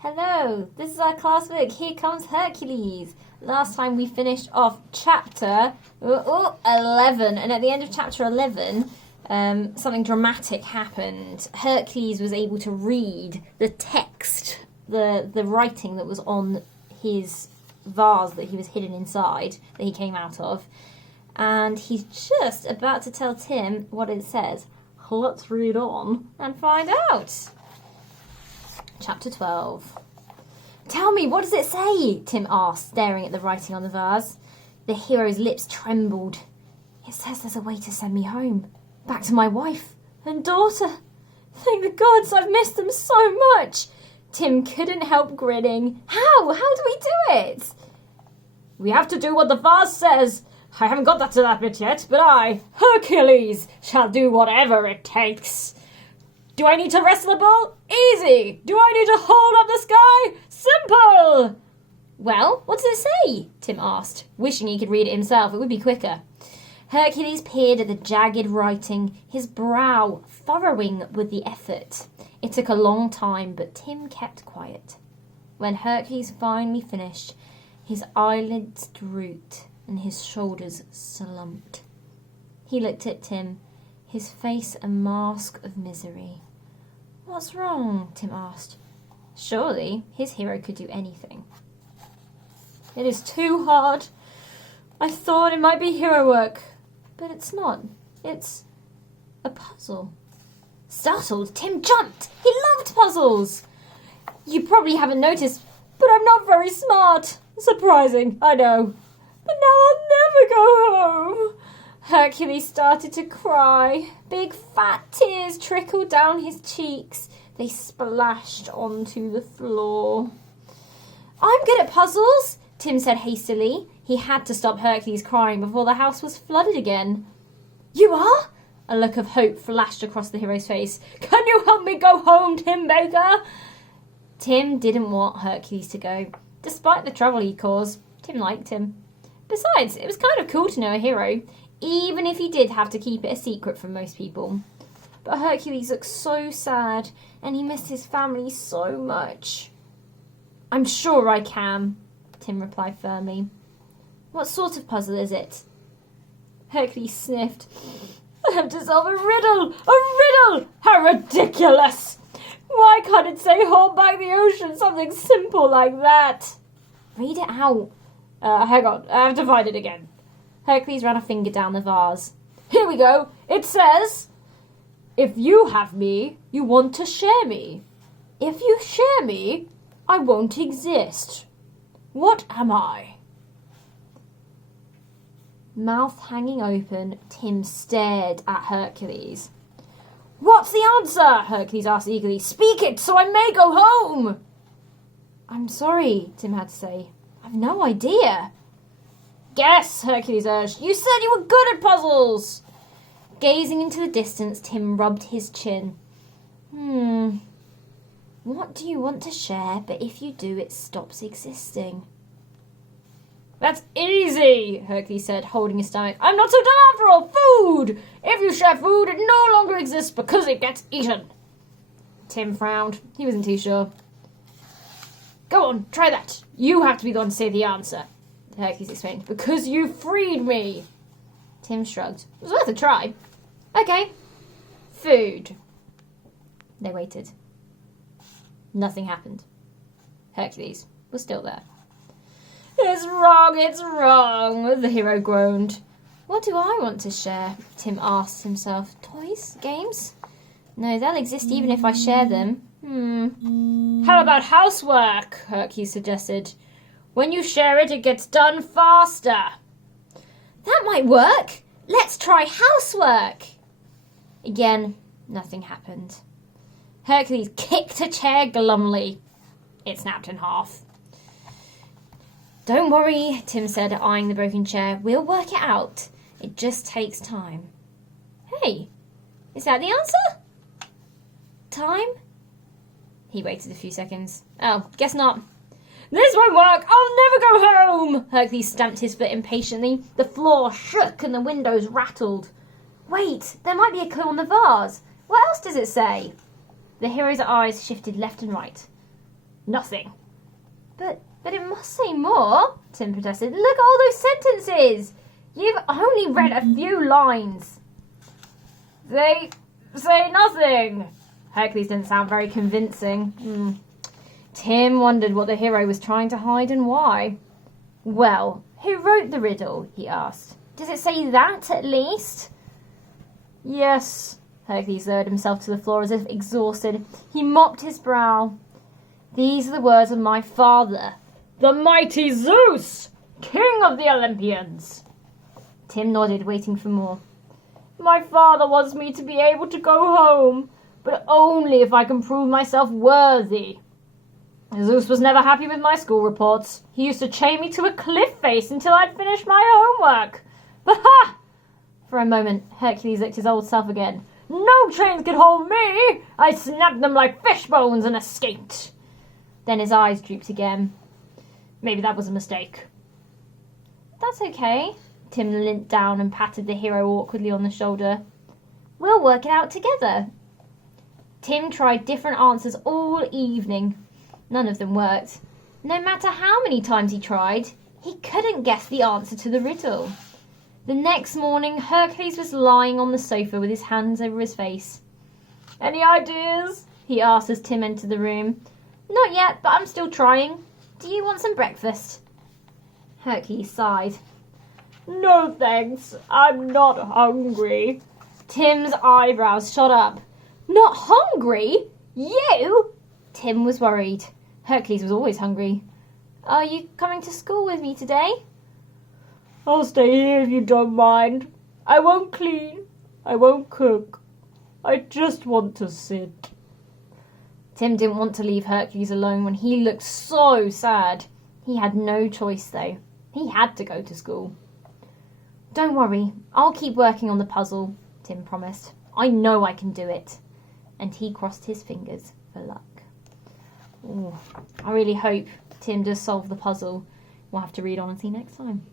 Hello, this is our class book. Here comes Hercules. Last time we finished off chapter 11, and at the end of chapter 11, something dramatic happened. Hercules was able to read the text, the writing that was on his vase that he was hidden inside, that he came out of, and he's just about to tell Tim what it says. Let's read on and find out. Chapter 12. Tell me, what does it say? Tim asked, staring at the writing on the vase. The hero's lips trembled. It says there's a way to send me home. Back to my wife and daughter. Thank the gods, I've missed them so much. Tim couldn't help grinning. How? How do we do it? We have to do what the vase says. I haven't got to that bit yet, but I, Hercules, shall do whatever it takes. Do I need to wrestle a ball? Easy. Do I need to hold up the sky? Simple. Well, what does it say? Tim asked, wishing he could read it himself. It would be quicker. Hercules peered at the jagged writing, his brow furrowing with the effort. It took a long time, but Tim kept quiet. When Hercules finally finished, his eyelids drooped and his shoulders slumped. He looked at Tim, his face a mask of misery. What's wrong? Tim asked. Surely his hero could do anything. It is too hard. I thought it might be hero work, but it's not. It's a puzzle. Startled, Tim jumped. He loved puzzles. You probably haven't noticed, but I'm not very smart. Surprising, I know. But now I'll never go home. Hercules started to cry. Big fat tears trickled down his cheeks. They splashed onto the floor. I'm good at puzzles, Tim said hastily. He had to stop Hercules crying before the house was flooded again. You are? A look of hope flashed across the hero's face. Can you help me go home, Tim Baker? Tim didn't want Hercules to go. Despite the trouble he caused, Tim liked him. Besides, it was kind of cool to know a hero, even if he did have to keep it a secret from most people. But Hercules looked so sad, and he missed his family so much. I'm sure I can, Tim replied firmly. What sort of puzzle is it? Hercules sniffed. I have to solve a riddle! A riddle! How ridiculous! Why can't it say hold back the ocean? Something simple like that. Read it out. Hang on, I have to find it again. Hercules ran a finger down the vase. Here we go. It says, if you have me, you want to share me. If you share me, I won't exist. What am I? Mouth hanging open, Tim stared at Hercules. What's the answer? Hercules asked eagerly. Speak it so I may go home. I'm sorry, Tim had to say. I've no idea. Guess, Hercules urged. You said you were good at puzzles. Gazing into the distance, Tim rubbed his chin. What do you want to share, but if you do, it stops existing? That's easy, Hercules said, holding his stomach. I'm not so dumb after all. Food! If you share food, it no longer exists because it gets eaten. Tim frowned. He wasn't too sure. Go on, try that. You have to be the one to say the answer, Hercules explained. Because you freed me. Tim shrugged. It was worth a try. Okay. Food. They waited. Nothing happened. Hercules was still there. It's wrong, the hero groaned. What do I want to share? Tim asked himself. Toys? Games? No, they'll exist even if I share them. How about housework? Hercules suggested. When you share it, it gets done faster. That might work. Let's try housework. Again, nothing happened. Hercules kicked a chair glumly. It snapped in half. Don't worry, Tim said, eyeing the broken chair. We'll work it out. It just takes time. Hey, is that the answer? Time? He waited a few seconds. Oh, guess not. This won't work! I'll never go home! Hercules stamped his foot impatiently. The floor shook and the windows rattled. Wait, there might be a clue on the vase. What else does it say? The hero's eyes shifted left and right. Nothing. But it must say more, Tim protested. Look at all those sentences. You've only read a few lines. They say nothing. Hercules didn't sound very convincing. Tim wondered what the hero was trying to hide and why. Well, who wrote the riddle? He asked. Does it say that at least? Yes. Hercules lowered himself to the floor as if exhausted. He mopped his brow. These are the words of my father, the mighty Zeus, king of the Olympians. Tim nodded, waiting for more. My father wants me to be able to go home, but only if I can prove myself worthy. Zeus was never happy with my school reports. He used to chain me to a cliff face until I'd finished my homework. But ha! For a moment, Hercules looked his old self again. No chains could hold me! I snapped them like fish bones and escaped. Then his eyes drooped again. Maybe that was a mistake. That's okay. Tim leant down and patted the hero awkwardly on the shoulder. We'll work it out together. Tim tried different answers all evening. None of them worked. No matter how many times he tried, he couldn't guess the answer to the riddle. The next morning, Hercules was lying on the sofa with his hands over his face. Any ideas? He asked as Tim entered the room. Not yet, but I'm still trying. Do you want some breakfast? Hercules sighed. No thanks, I'm not hungry. Tim's eyebrows shot up. Not hungry? You? Tim was worried. Hercules was always hungry. Are you coming to school with me today? I'll stay here if you don't mind. I won't clean. I won't cook. I just want to sit. Tim didn't want to leave Hercules alone when he looked so sad. He had no choice, though. He had to go to school. Don't worry, I'll keep working on the puzzle, Tim promised. I know I can do it. And he crossed his fingers for luck. Ooh, I really hope Tim does solve the puzzle. We'll have to read on and see next time.